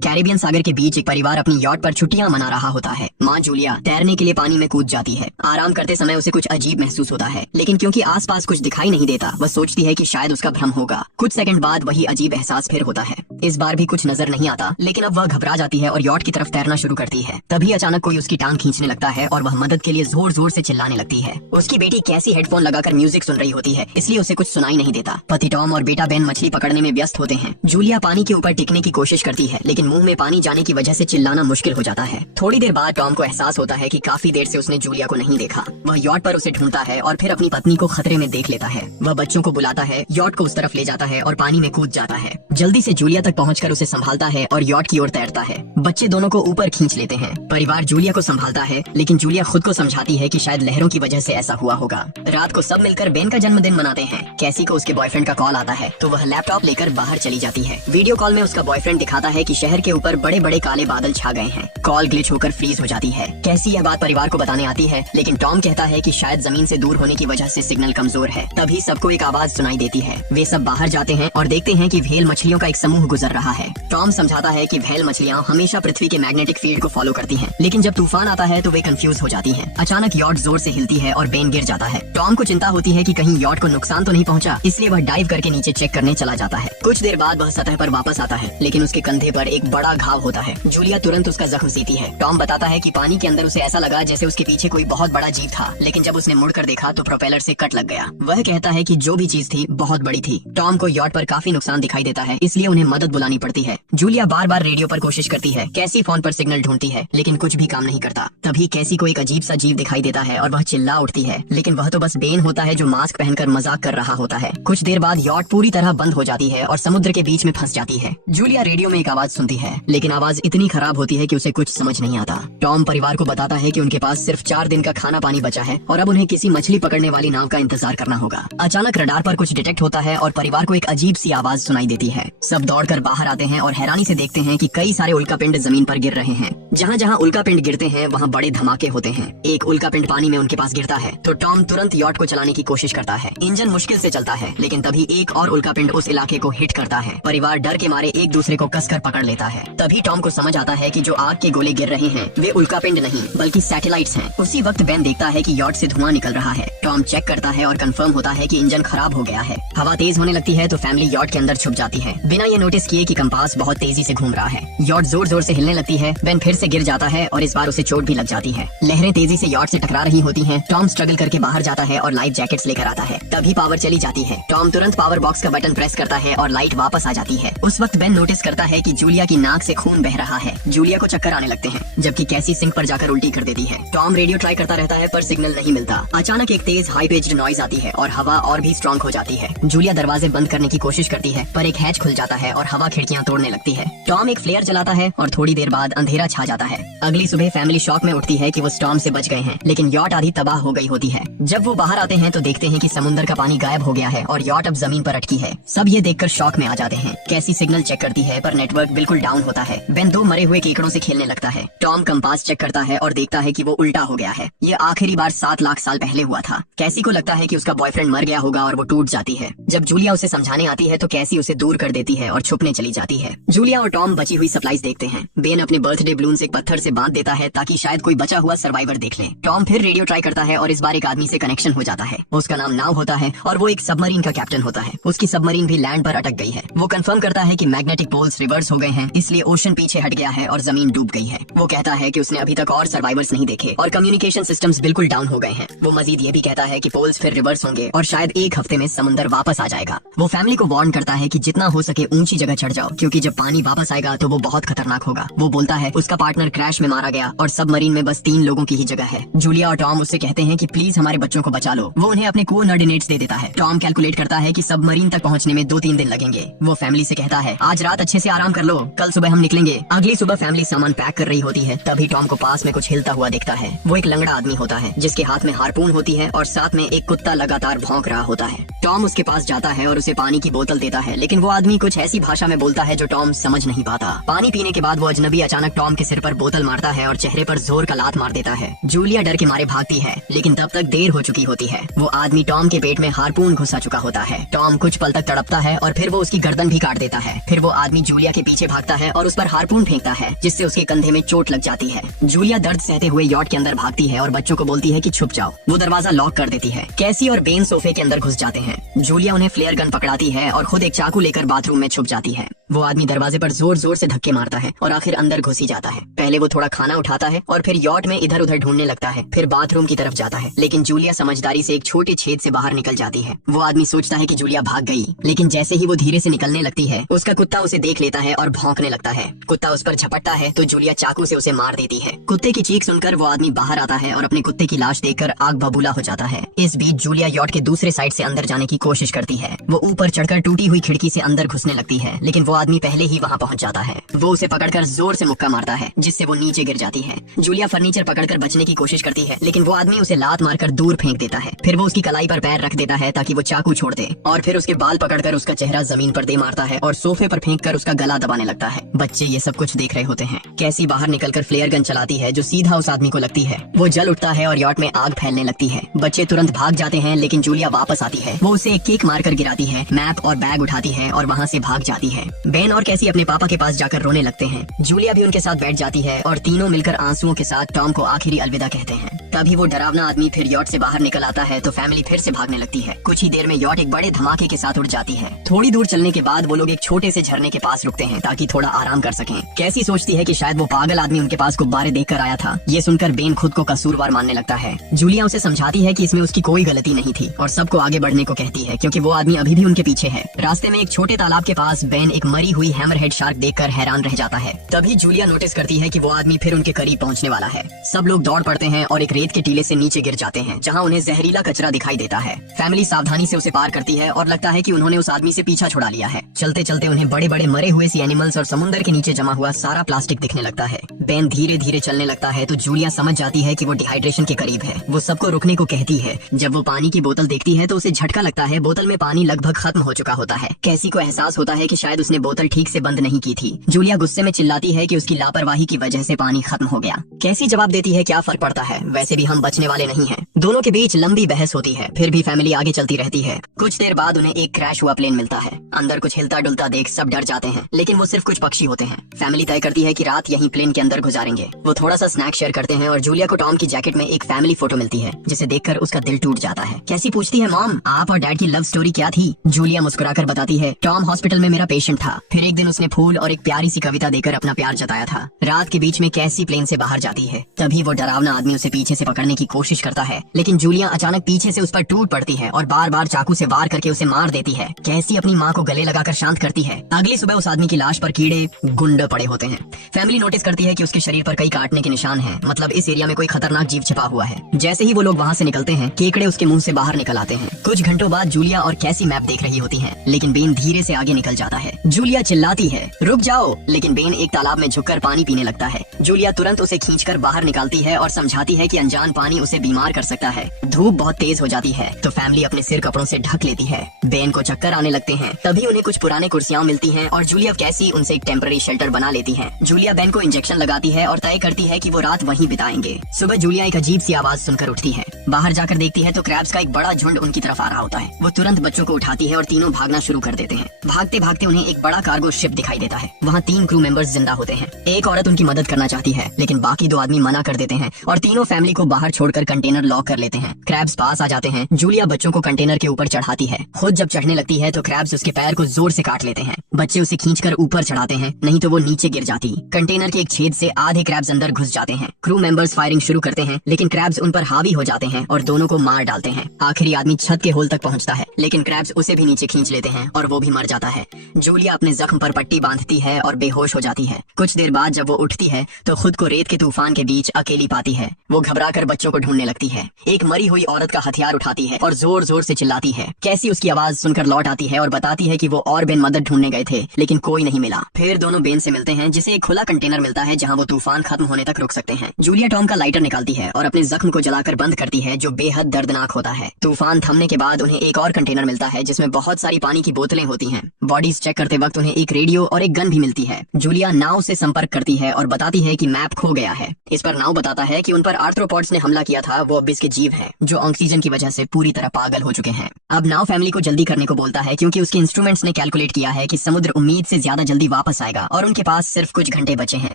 Caribbean सागर के बीच एक परिवार अपनी यॉट पर छुट्टियां मना रहा होता है। माँ जूलिया तैरने के लिए पानी में कूद जाती है। आराम करते समय उसे कुछ अजीब महसूस होता है, लेकिन क्योंकि आसपास कुछ दिखाई नहीं देता, वह सोचती है कि शायद उसका भ्रम होगा। कुछ सेकंड बाद वही अजीब एहसास फिर होता है। इस बार भी कुछ नजर नहीं आता, लेकिन अब वह घबरा जाती है और यॉट की तरफ तैरना शुरू करती है। तभी अचानक कोई उसकी टांग खींचने लगता है और वह मदद के लिए जोर जोर से चिल्लाने लगती है। उसकी बेटी कैसी हेडफोन लगाकर म्यूजिक सुन रही होती है, इसलिए उसे कुछ सुनाई नहीं देता। पति टॉम और बेटा बेन मछली पकड़ने में व्यस्त होते हैं। जूलिया पानी के ऊपर टिकने की कोशिश करती है, लेकिन मुंह में पानी जाने की वजह से चिल्लाना मुश्किल हो जाता है। थोड़ी देर बाद टॉम को एहसास होता है कि काफी देर से उसने जूलिया को नहीं देखा। वह यॉट पर उसे ढूंढता है और फिर अपनी पत्नी को खतरे में देख लेता है। वह बच्चों को बुलाता है, यॉट को उस तरफ ले जाता है और पानी में कूद जाता है। जल्दी से जूलिया तक पहुंचकर उसे संभालता है और यॉट की ओर तैरता है। बच्चे दोनों को ऊपर खींच लेते हैं। परिवार जूलिया को संभालता है, लेकिन जूलिया खुद को समझाती है कि शायद लहरों की वजह से ऐसा हुआ होगा। रात को सब मिलकर बेन का जन्मदिन मनाते हैं। कैसी को उसके बॉयफ्रेंड का कॉल आता है, तो वह लैपटॉप लेकर बाहर चली जाती है। वीडियो कॉल में उसका बॉयफ्रेंड दिखाता है कि शहर के ऊपर बड़े बड़े काले बादल छा गए हैं। कॉल ग्लिच होकर फ्रीज हो जाती है। कैसी यह बात परिवार को बताने आती है, लेकिन टॉम कहता है कि शायद जमीन से दूर होने की वजह से सिग्नल कमजोर है। तभी सबको एक आवाज सुनाई देती है। वे सब बाहर जाते हैं और देखते हैं कि व्हेल मछलियों का एक समूह गुजर रहा है। टॉम समझाता है कि व्हेल मछलियां हमेशा पृथ्वी के मैग्नेटिक फील्ड को फॉलो करती हैं, लेकिन जब तूफान आता है तो वे कंफ्यूज हो जाती हैं। अचानक यॉट जोर से हिलती है और बेन गिर जाता है। टॉम को चिंता होती है कि कहीं यॉट को नुकसान तो नहीं पहुंचा, इसलिए वह डाइव करके नीचे चेक करने चला जाता है। कुछ देर बाद वह सतह पर वापस आता है, लेकिन उसके कंधे पर एक बड़ा घाव होता है। जूलिया तुरंत उसका जख्म सीती है। टॉम बताता है कि पानी के अंदर उसे ऐसा लगा जैसे उसके पीछे कोई बहुत बड़ा जीव था, लेकिन जब उसने मुड़कर देखा तो प्रोपेलर से कट लग गया। वह कहता है कि जो भी चीज थी बहुत बड़ी थी। टॉम को यॉट पर काफी नुकसान दिखाई देता है, इसलिए उन्हें मदद बुलानी पड़ती है। जूलिया बार बार रेडियो पर कोशिश करती है। कैसी फोन पर सिग्नल ढूंढती है, लेकिन कुछ भी काम नहीं करता। तभी कैसी को एक अजीब सा जीव दिखाई देता है और वह चिल्ला उठती है, लेकिन वह तो बस बेन होता है जो मास्क पहनकर मजाक कर रहा होता है। कुछ देर बाद यॉट पूरी तरह बंद हो जाती है और समुद्र के बीच में फंस जाती है। जूलिया रेडियो में एक आवाज सुनती है, लेकिन आवाज इतनी खराब होती है कि उसे कुछ समझ नहीं आता। टॉम परिवार को बताता है कि उनके पास सिर्फ 4 दिन का खाना पानी बचा है और अब उन्हें किसी मछली पकड़ने वाली नाव का इंतजार करना होगा। अचानक रडार पर कुछ डिटेक्ट होता है और परिवार को एक अजीब सी आवाज सुनाई देती है। सब दौड़कर बाहर आते हैं और हैरानी से देखते हैं कि कई सारे उल्कापिंड जमीन पर गिर रहे हैं। जहाँ जहाँ उल्कापिंड गिरते हैं वहाँ बड़े धमाके होते हैं। एक उल्कापिंड पानी में उनके पास गिरता है तो टॉम तुरंत यॉट को चलाने की कोशिश करता है। इंजन मुश्किल से चलता है, लेकिन तभी एक और उल्कापिंड उस इलाके को हिट करता है। परिवार डर के मारे एक दूसरे को कसकर पकड़ लेता है। तभी टॉम को समझ आता है कि जो आग के गोले गिर रहे हैं वे उल्कापिंड नहीं बल्कि सैटेलाइट्स हैं। उसी वक्त बेन देखता है कि यॉट से धुआं निकल रहा है। टॉम चेक करता है और कंफर्म होता है कि इंजन खराब हो गया है। हवा तेज होने लगती है तो फैमिली यॉट के अंदर छुप जाती है, बिना ये नोटिस किए कि कंपास बहुत तेजी से घूम रहा है। यॉट जोर जोर से हिलने लगती है। बेन फिर से गिर जाता है और इस बार उसे चोट भी लग जाती है। लहरें तेजी से यॉट से टकरा रही होती हैं। टॉम स्ट्रगल करके बाहर जाता है और लाइफ जैकेट्स लेकर आता है। तभी पावर चली जाती है। टॉम तुरंत पावर बॉक्स का बटन प्रेस करता है और लाइट वापस आ जाती है। उस वक्त बेन नोटिस करता है कि जूलिया की नाक से खून बह रहा है। जूलिया को चक्कर आने लगते हैं, जबकि कैसी सिंक पर जाकर उल्टी कर देती है। टॉम रेडियो ट्राई करता रहता है पर सिग्नल नहीं मिलता। अचानक एक तेज हाई पिच्ड नॉइज आती है और हवा और भी स्ट्रॉन्ग हो जाती है। जूलिया दरवाजे बंद करने की कोशिश करती है, पर एक हैच खुल जाता है और हवा खिड़कियां तोड़ने लगती है। टॉम एक फ्लेयर जलाता है और थोड़ी देर बाद अंधेरा छा जाता है। अगली सुबह फैमिली शॉक में उठती है कि वो स्टॉर्म से बच गए हैं, लेकिन यॉट आधी तबाह हो गई होती है। जब वो बाहर आते हैं तो देखते हैं कि समुद्र का पानी गायब हो गया है और यॉट अब जमीन पर अटकी है। सब ये देखकर शॉक में आ जाते हैं। कैसी सिग्नल चेक करती है पर नेटवर्क बिल्कुल डाउन होता है। बेन 2 मरे हुए कीकड़ों से खेलने लगता है। टॉम कंपास चेक करता है और देखता है कि वो उल्टा हो गया है। ये आखिरी बार 7 लाख साल पहले हुआ था। कैसी को लगता है कि उसका बॉयफ्रेंड मर गया होगा और वो टूट जाती है। जब जूलिया उसे समझाने आती है तो कैसी उसे दूर कर देती है और छुपने चली जाती है। जूलिया और टॉम बची हुई सप्लाईज देखते हैं। बेन अपने बर्थडे बलून से एक पत्थर से बांध देता है ताकि शायद कोई बचा हुआ सर्वाइवर देख ले। टॉम फिर रेडियो ट्राई करता है और इस बार एक आदमी से कनेक्शन हो जाता है। उसका नाम नाव होता है और वो एक सबमरीन का कैप्टन होता है। उसकी सबमरीन भी लैंड पर अटक गई है। वो कंफर्म करता है कि मैग्नेटिक पोल्स रिवर्स हो गए हैं, इसलिए ओशन पीछे हट गया है और जमीन डूब गई है। वो कहता है कि उसने अभी तक और सर्वाइवर्स नहीं देखे और कम्युनिकेशन सिस्टम्स बिल्कुल डाउन हो गए हैं। वो मजीद ये भी कहता है कि पोल्स फिर रिवर्स होंगे और शायद एक हफ्ते में समुद्र वापस आ जाएगा। वो फैमिली को वार्न करता है कि जितना हो सके ऊंची जगह चढ़ जाओ, क्योंकि जब पानी वापस आएगा तो वो बहुत खतरनाक होगा। वो बोलता है उसका पार्टनर क्रैश में मारा गया और सबमरीन में बस 3 लोगों की ही जगह है। जूलिया और टॉम उससे कहते हैं कि प्लीज हमारे बच्चों को बचा लो। वो उन्हें अपने कोऑर्डिनेट्स दे देता है। टॉम कैलकुलेट करता है कि सबमरीन तक पहुंचने में 2-3 दिन लगेंगे। वो फैमिली से कहता है आज रात अच्छे से आराम कर लो, कल सुबह हम निकलेंगे। अगली सुबह फैमिली सामान पैक कर रही होती है। तभी टॉम को पास में कुछ हिलता हुआ दिखता है। वो एक लंगड़ा आदमी होता है जिसके हाथ में हार्पून होती है और साथ में एक कुत्ता लगातार भौंक रहा होता है। टॉम उसके पास जाता है और उसे पानी की बोतल देता है, लेकिन वो आदमी कुछ ऐसी भाषा भाषा में बोलता है जो टॉम समझ नहीं पाता। पानी पीने के बाद वो अजनबी अचानक टॉम के सिर पर बोतल मारता है और चेहरे पर जोर का लात मार देता है। जूलिया डर के मारे भागती है, लेकिन तब तक देर हो चुकी होती है। वो आदमी टॉम के पेट में हार्पून घुसा चुका होता है। टॉम कुछ पल तक तड़पता है और फिर वो उसकी गर्दन भी काट देता है। फिर वो आदमी जूलिया के पीछे भागता है और उस पर हार्पून फेंकता है, जिससे उसके कंधे में चोट लग जाती है। जूलिया दर्द सहते हुए यॉट के अंदर भागती है और बच्चों को बोलती है कि छुप जाओ। वो दरवाजा लॉक कर देती है। कैसी और बेन सोफे के अंदर घुस जाते हैं। जूलिया उन्हें फ्लेयर गन पकड़ाती है और खुद एक चाकू लेकर बाथरूम में छुप जाती है। वो आदमी दरवाजे पर जोर जोर से धक्के मारता है और आखिर अंदर घुस ही जाता है। पहले वो थोड़ा खाना उठाता है और फिर यॉट में इधर उधर ढूंढने लगता है, फिर बाथरूम की तरफ जाता है, लेकिन जूलिया समझदारी से एक छोटे छेद से बाहर निकल जाती है। वो आदमी सोचता है कि जूलिया भाग गई, लेकिन जैसे ही वो धीरे से निकलने लगती है, उसका कुत्ता उसे देख लेता है और भौंकने लगता है। कुत्ता उस पर झपटता है तो जूलिया चाकू से उसे मार देती है। कुत्ते की चीख सुनकर वो आदमी बाहर आता है और अपने कुत्ते की लाश देखकर आग बबूला हो जाता है। इस बीच जूलिया यॉट के दूसरे साइड से अंदर जाने की कोशिश करती है। वो ऊपर चढ़कर टूटी हुई खिड़की से अंदर घुसने लगती है, लेकिन वो आदमी पहले ही वहाँ पहुँच जाता है। वो उसे पकड़कर जोर से मुक्का मारता है, जिससे वो नीचे गिर जाती है। जूलिया फर्नीचर पकड़कर बचने की कोशिश करती है, लेकिन वो आदमी उसे लात मारकर दूर फेंक देता है। फिर वो उसकी कलाई पर पैर रख देता है ताकि वो चाकू छोड़ दे, और फिर उसके बाल पकड़कर उसका चेहरा जमीन पर दे मारता है और सोफे पर फेंककर उसका गला दबाने लगता है। बच्चे ये सब कुछ देख रहे होते हैं। कैसी बाहर निकलकर फ्लेयर गन चलाती है जो सीधा उस आदमी को लगती है। वो जल उठता है और यॉट में आग फैलने लगती है। बच्चे तुरंत भाग जाते हैं, लेकिन जूलिया वापस आती है। वो उसे एक किक मारकर गिराती है, मैप और बैग उठाती है और वहाँ से भाग जाती है। बेन और कैसी अपने पापा के पास जाकर रोने लगते हैं। जूलिया भी उनके साथ बैठ जाती है और तीनों मिलकर आंसुओं के साथ टॉम को आखिरी अलविदा कहते हैं। तभी वो डरावना आदमी फिर यॉट से बाहर निकल आता है तो फैमिली फिर से भागने लगती है। कुछ ही देर में यॉट एक बड़े धमाके के साथ उड़ जाती है। थोड़ी दूर चलने के बाद वो लोग एक छोटे से झरने के पास रुकते हैं ताकि थोड़ा आराम कर सकें। कैसी सोचती है कि शायद वो पागल आदमी उनके पास गुब्बारे देकर आया था। ये सुनकर बेन खुद को कसूरवार मानने लगता है। जूलिया उसे समझाती है कि इसमें उसकी कोई गलती नहीं थी और सबको आगे बढ़ने को कहती है, क्योंकि वो आदमी अभी भी उनके पीछे है। रास्ते में एक छोटे तालाब के पास बेन एक मरी हुई हैमरहेड शार्क देखकर हैरान रह जाता है। तभी जूलिया नोटिस करती है कि वो आदमी फिर उनके करीब पहुंचने वाला है। सब लोग दौड़ पड़ते हैं और एक रेत के टीले से नीचे गिर जाते हैं, जहां उन्हें जहरीला कचरा दिखाई देता है। फैमिली सावधानी से उसे पार करती है और लगता है कि उन्होंने उस आदमी से पीछा छुड़ा लिया है। चलते चलते उन्हें बड़े बड़े मरे हुए सी एनिमल्स और समुद्र के नीचे जमा हुआ सारा प्लास्टिक दिखने लगता है। बेन धीरे धीरे चलने लगता है तो जूलिया समझ जाती है कि वो डिहाइड्रेशन के करीब है। वो सबको रुकने को कहती है। जब वो पानी की बोतल देखती है तो उसे झटका लगता है। बोतल में पानी लगभग खत्म हो चुका होता है। कैसी को एहसास होता है कि शायद उसने बोतल ठीक से बंद नहीं की थी। जूलिया गुस्से में चिल्लाती है कि उसकी लापरवाही की वजह से पानी खत्म हो गया। कैसी जवाब देती है, क्या फर्क पड़ता है, वैसे भी हम बचने वाले नहीं हैं। दोनों के बीच लंबी बहस होती है, फिर भी फैमिली आगे चलती रहती है। कुछ देर बाद उन्हें एक क्रैश हुआ प्लेन मिलता है। अंदर कुछ हिलता डुलता देख सब डर जाते हैं, लेकिन वो सिर्फ कुछ पक्षी होते हैं। फैमिली तय करती है कि रात यहीं प्लेन के अंदर गुजारेंगे। वो थोड़ा सा स्नैक शेयर करते हैं और जूलिया को टॉम की जैकेट में एक फैमिली फोटो मिलती है, जिसे देखकर उसका दिल टूट जाता है। कैसी पूछती है, मॉम आप और डैड की लव स्टोरी क्या थी? जूलिया मुस्कुराकर बताती है, टॉम हॉस्पिटल में मेरा पेशेंट था। फिर एक दिन उसने फूल और एक प्यारी सी कविता देकर अपना प्यार जताया था। रात के बीच में कैसी प्लेन से बाहर जाती है। तभी वो डरावना आदमी उसे पीछे से पकड़ने की कोशिश करता है, लेकिन जूलिया अचानक पीछे से उस पर टूट पड़ती है और बार बार चाकू से वार करके उसे मार देती है। कैसी अपनी माँ को गले लगाकर शांत करती है। अगली सुबह उस आदमी की लाश पर कीड़े गुंड पड़े होते हैं। फैमिली नोटिस करती है कि उसके शरीर पर कई काटने के निशान हैं, मतलब इस एरिया में कोई खतरनाक जीव छिपा हुआ है। जैसे ही वो लोग वहाँ से निकलते हैं, केकड़े उसके मुंह से बाहर निकल आते हैं। कुछ घंटों बाद जूलिया और कैसी मैप देख रही होती है, लेकिन बेन धीरे से आगे निकल जाता है। जूलिया चिल्लाती है, रुक जाओ, लेकिन बेन एक तालाब में झुककर पानी पीने लगता है। जूलिया तुरंत उसे खींचकर बाहर निकालती है और समझाती है कि अनजान पानी उसे बीमार कर सकता है। धूप बहुत तेज हो जाती है तो फैमिली अपने सिर कपड़ों से ढक लेती है। बेन को चक्कर आने लगते हैं। तभी उन्हें कुछ पुराने कुर्सियां मिलती हैं और जूलिया कैसी उनसे एक टेम्पररी शेल्टर बना लेती है। जूलिया बेन को इंजेक्शन लगाती है और तय करती है कि वो रात वहीं बिताएंगे। सुबह जूलिया एक अजीब सी आवाज सुनकर उठती है। बाहर जाकर देखती है तो क्रैब्स का एक बड़ा झुंड उनकी तरफ आ रहा होता है। वो तुरंत बच्चों को उठाती है और तीनों भागना शुरू कर देते हैं। भागते भागते उन्हें एक बड़ा कार्गो शिप दिखाई देता है। वहाँ 3 क्रू मेंबर्स जिंदा होते हैं। एक औरत उनकी मदद करना चाहती है, लेकिन बाकी 2 आदमी मना कर देते हैं और तीनों फैमिली को बाहर छोड़कर कंटेनर लॉक कर लेते हैं। क्रैब्स पास आ जाते हैं। जूलिया बच्चों को कंटेनर के ऊपर चढ़ाती है। खुद जब चढ़ने लगती है तो क्रैब्स उसके पैर को जोर से काट लेते हैं। बच्चे उसे खींचकर ऊपर चढ़ाते हैं, नहीं तो वो नीचे गिर जाती। कंटेनर के एक छेद से आधे क्रैब्स अंदर घुस जाते हैं। क्रू मेंबर्स फायरिंग शुरू करते हैं, लेकिन क्रैब्स उन पर हावी हो जाते हैं और दोनों को मार डालते हैं। आखिरी आदमी छत के होल तक पहुंचता है, लेकिन क्रैब्स उसे भी नीचे खींच लेते हैं और वो भी मर जाता है। जूलिया अपने जख्म पर पट्टी बांधती है और बेहोश हो जाती है। कुछ देर बाद जब वो उठती है तो खुद को रेत के तूफान के बीच अकेली पाती है। वो घबराकर बच्चों को ढूंढने लगती है। एक मरी हुई औरत का हथियार उठाती है और जोर जोर से चिल्लाती है। कैसी उसकी आवाज सुनकर लौट आती है और बताती है कि वो और बेन मदद ढूंढने गए थे, लेकिन कोई नहीं मिला। फिर दोनों बेन से मिलते हैं, जिसे एक खुला कंटेनर मिलता है जहां वो तूफान खत्म होने तक रुक सकते हैं। जूलिया टॉम का लाइटर निकालती है और अपने जख्म को जलाकर बंद करती है है जो बेहद दर्दनाक होता है। तूफान थमने के बाद उन्हें एक और कंटेनर मिलता है जिसमें बहुत सारी पानी की बोतलें होती हैं। बॉडीज चेक करते वक्त उन्हें एक रेडियो और एक गन भी मिलती है। जूलिया नाव से संपर्क करती है और बताती है कि मैप खो गया है। इस पर नाव बताता है कि उन पर आर्थ्रोपॉड्स ने हमला किया था, वो अबिस के जीव हैं जो ऑक्सीजन की वजह से पूरी तरह पागल हो चुके हैं। अब नाव फैमिली को जल्दी करने को बोलता है क्योंकि उसके इंस्ट्रूमेंट्स ने कैलकुलेट किया है कि समुद्र उम्मीद से ज्यादा जल्दी वापस आएगा और उनके पास सिर्फ कुछ घंटे बचे हैं।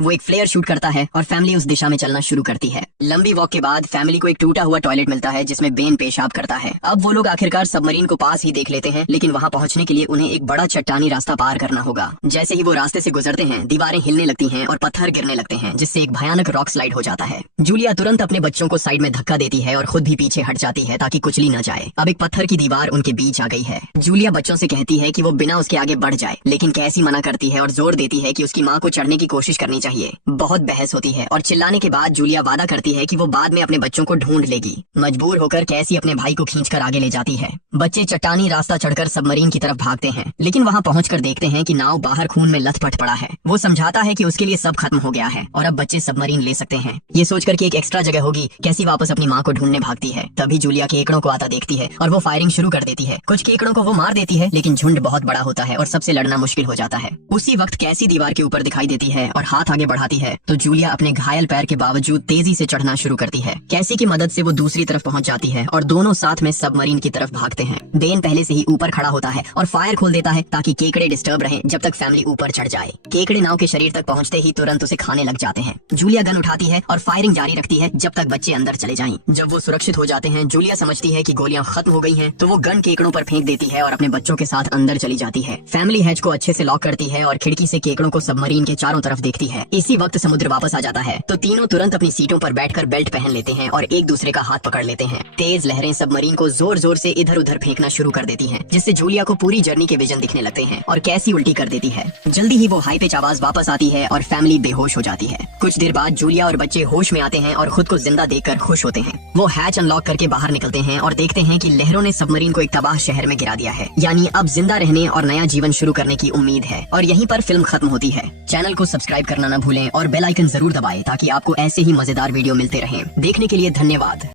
वो एक फ्लेयर शूट करता है और फैमिली उस दिशा में चलना शुरू करती है। लंबी वॉक के बाद फैमिली को एक टूटा हुआ टॉयलेट मिलता है जिसमें बेन पेशाब करता है। अब वो लोग आखिरकार सबमरीन को पास ही देख लेते हैं, लेकिन वहाँ पहुँचने के लिए उन्हें एक बड़ा चट्टानी रास्ता पार करना होगा। जैसे ही वो रास्ते से गुजरते हैं, दीवारें हिलने लगती हैं और पत्थर गिरने लगते हैं, जिससे एक भयानक रॉक स्लाइड हो जाता है। जूलिया तुरंत अपने बच्चों को साइड में धक्का देती है और खुद भी पीछे हट जाती है ताकि कुचली न जाए। अब एक पत्थर की दीवार उनके बीच आ गई है। जूलिया बच्चों से कहती है कि वो बिना उसके आगे बढ़ जाए, लेकिन कैसी मना करती है और जोर देती है कि उसकी माँ को चढ़ने की कोशिश करनी चाहिए। बहुत बहस होती है और चिल्लाने के बाद जूलिया वादा करती है कि वो बाद में अपने बच्चों को ढूंढ लेगी। मजबूर होकर कैसी अपने भाई को खींचकर आगे ले जाती है। बच्चे चट्टानी रास्ता चढ़कर सबमरीन की तरफ भागते हैं, लेकिन वहाँ पहुंचकर देखते हैं कि नाव बाहर खून में लथपथ पड़ा है। वो समझाता है कि उसके लिए सब खत्म हो गया है और अब बच्चे सबमरीन ले सकते हैं। ये सोचकर कि एक एक्स्ट्रा जगह होगी, कैसी वापस अपनी माँ को ढूंढने भागती है। तभी जूलिया केकड़ों को आता देखती है और वो फायरिंग शुरू कर देती है। कुछ केकड़ों को वो मार देती है, लेकिन झुंड बहुत बड़ा होता है और सबसे लड़ना मुश्किल हो जाता है। उसी वक्त कैसी दीवार के ऊपर दिखाई देती है और हाथ आगे बढ़ाती है तो जूलिया अपने घायल पैर के बावजूद तेजी से चढ़ना शुरू करती है। कैसी की मदद से वो दूसरी तरफ पहुंच जाती है और दोनों साथ में सबमरीन की तरफ भागते हैं। बेन पहले से ही ऊपर खड़ा होता है और फायर खोल देता है ताकि केकड़े डिस्टर्ब रहें जब तक फैमिली ऊपर चढ़ जाए। केकड़े नाव के शरीर तक पहुंचते ही तुरंत उसे खाने लग जाते हैं। जूलिया गन उठाती है और फायरिंग जारी रखती है जब तक बच्चे अंदर चले जाएं। जब वो सुरक्षित हो जाते हैं, जूलिया समझती है कि गोलियां खत्म हो गई हैं, तो वो गन केकड़ों पर फेंक देती है और अपने बच्चों के साथ अंदर चली जाती है। फैमिली हैच को अच्छे से लॉक करती है और खिड़की से केकड़ों को सबमरीन के चारों तरफ देखती है। इसी वक्त समुद्र वापस आ जाता है तो तीनों तुरंत अपनी सीटों पर बैठकर बेल्ट पहन लेते हैं और एक दूसरे का हाथ पकड़ लेते हैं। तेज लहरें सबमरीन को जोर जोर से इधर उधर फेंकना शुरू कर देती हैं, जिससे जूलिया को पूरी जर्नी के विजन दिखने लगते हैं और कैसी उल्टी कर देती है। जल्दी ही वो हाई पिच आवाज वापस आती है और फैमिली बेहोश हो जाती है। कुछ देर बाद जूलिया और बच्चे होश में आते हैं और खुद को जिंदा देखकर खुश होते हैं। वो हैच अनलॉक करके बाहर निकलते हैं और देखते हैं कि लहरों ने सबमरीन को एक तबाह शहर में गिरा दिया है। यानी अब जिंदा रहने और नया जीवन शुरू करने की उम्मीद है। और यहीं पर फिल्म खत्म होती है। चैनल को सब्सक्राइब करना न भूलें और बेल आइकन जरूर दबाएं ताकि आपको ऐसे ही मजेदार वीडियो मिलते रहें। देखने के लिए धन्यवाद।